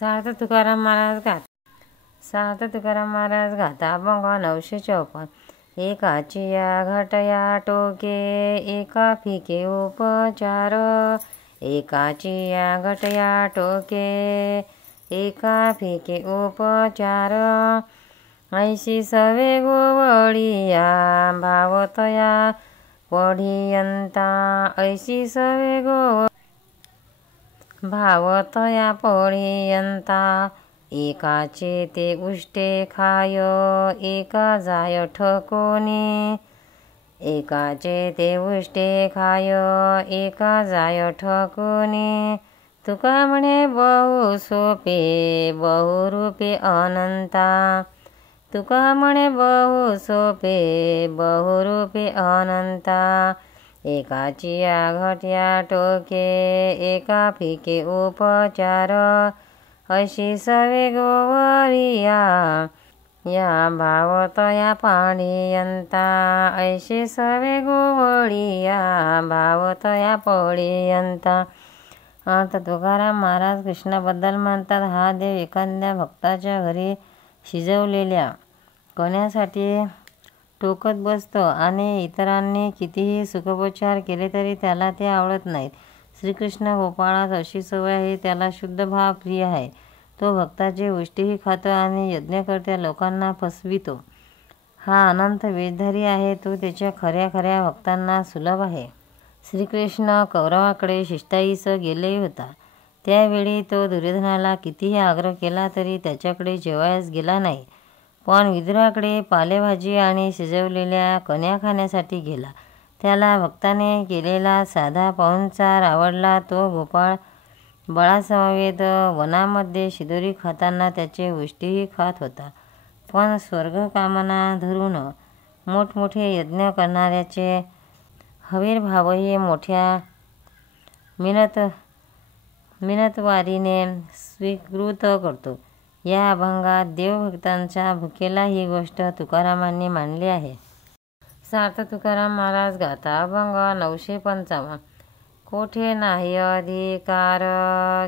सार्थ तुकाराम महाराज गात सार्थ तुकाराम महाराज गाता अभंग 954। एकाची या घटया टोके एका फिके उपचार, एकाची या घटया टोके एका फिके उपचार, ऐशी सवे गोवळिया भावतया पढियंता, ऐशी सवे गो भावतया पढियंता, एकाचे ते उष्टे खाय एका जाय ठकोनी, एकाचे ते उष्टे खाय एका जाय ठकोनी, तुका म्हणे बहु सोपे बहुरूपे अनंता, तुका म्हणे बहु सोपे बहुरूपे अनंता, एकाची या घट्या टोके एका फिके उपचार, ऐशी सवे गोवरिया या भावतया पढियंता, ऐशी सवे गोवळिया भावतया पढियंता। अर्थ तुकाराम महाराज कृष्णाबद्दल म्हणतात, हा देव एखाद्या भक्ताच्या घरी शिजवलेल्या कण्यासाठी टोकत बसतो आणि इतरांनी कितीही सुखोपचार केले तरी त्याला ते आवडत नाहीत। श्रीकृष्ण गोपाळास अशी सवय आहे, त्याला शुद्ध भाव प्रिय आहे। तो भक्ताचे उष्टीही खातो आणि यज्ञकर्त्या लोकांना फसवितो। हा अनंत वेशधारी आहे, तो त्याच्या खऱ्या खऱ्या भक्तांना सुलभ आहे। श्रीकृष्ण कौरवाकडे शिष्टाईस गेले होता, त्यावेळी तो दुर्योधनाला कितीही आग्रह केला तरी त्याच्याकडे जेवायस गेला नाही, पण विदुराकडे पालेभाजी आणि शिजवलेल्या कण्या खाण्यासाठी गेला। त्याला भक्ताने केलेला साधा पाहुणचार आवडला। तो गोपाळ बळासमवेत वनामध्ये शिदोरी खाताना त्याचे उष्टीही खात होता, पण स्वर्गकामना धरून मोठमोठे यज्ञ करणाऱ्याचे हवीरभावही मोठ्या मिनतवारीने स्वीकृत करतो। या अभंगात देवभक्तांच्या भुकेला ही गोष्ट तुकारामांनी मांडली आहे। सार्थ तुकाराम महाराज गाता अभंग 955। कोठे नाही अधिकार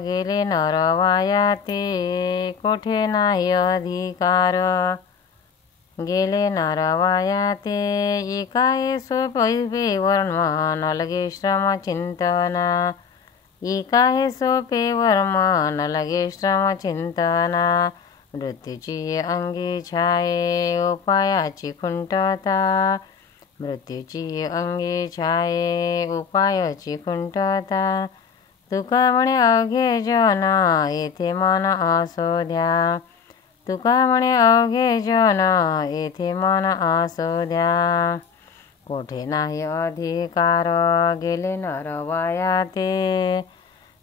गेले नर वाया ते, कोठे नाही अधिकार गेले नर वाया ते, एकाए सोपे वर्म न लगे श्रम चिंतना, एकाए सोपे वर्म न लगे श्रम चिंतना, मृत्यूची अंगी छाये उपायाची खुंटता, मृत्यूची अंगी छाये उपायाची खुंटता, तुका म्हणे अवघे जन येथे मन असो द्या, तुका म्हणे अवघे जन येथे मन असो द्या, कोठे नाही अधिकार गेले नर वाया ते,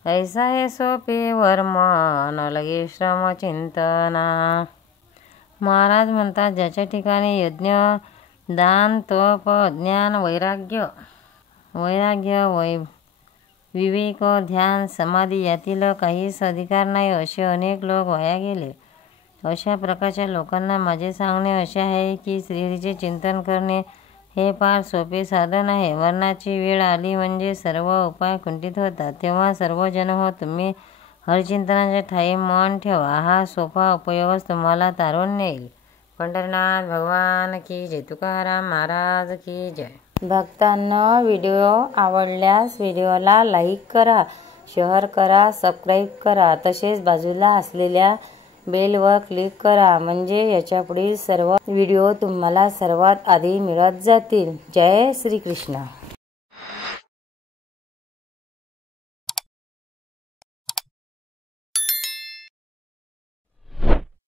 ऐसा हे सोपे वर्म न लगे श्रम चिंतना। महाराज म्हणतात, ज्याच्या ठिकाणी यज्ञ दान तप ज्ञान वैराग्य विवेक ध्यान समाधी यातील काहीच अधिकार नाही, असे अनेक लोक वाया गेले। अशा प्रकारच्या लोकांना माझे सांगणे असे आहे की श्रीहरीचे चिंतन करणे हे फार सोपे साधन आहे। मरणाची वेळ आली म्हणजे सर्व उपाय कुंठित होतात, तेव्हा सर्वजण हो तुम्ही हरिचिंतनाच्या ठाई मन ठेवा, हा सोपा उपयोगच तुम्हाला तारून नेईल। पंढरनाथ भगवान की जय, तुकाराम महाराज की जय। भक्तांनो, व्हिडिओ आवडल्यास व्हिडिओला लाईक करा, शेअर करा, सबस्क्राईब करा, तसेच बाजूला असलेल्या बेलवर क्लिक करा, म्हणजे याच्यापुढील सर्व व्हिडिओ तुम्हाला सर्वात आधी मिळत जातील। जय श्री कृष्ण।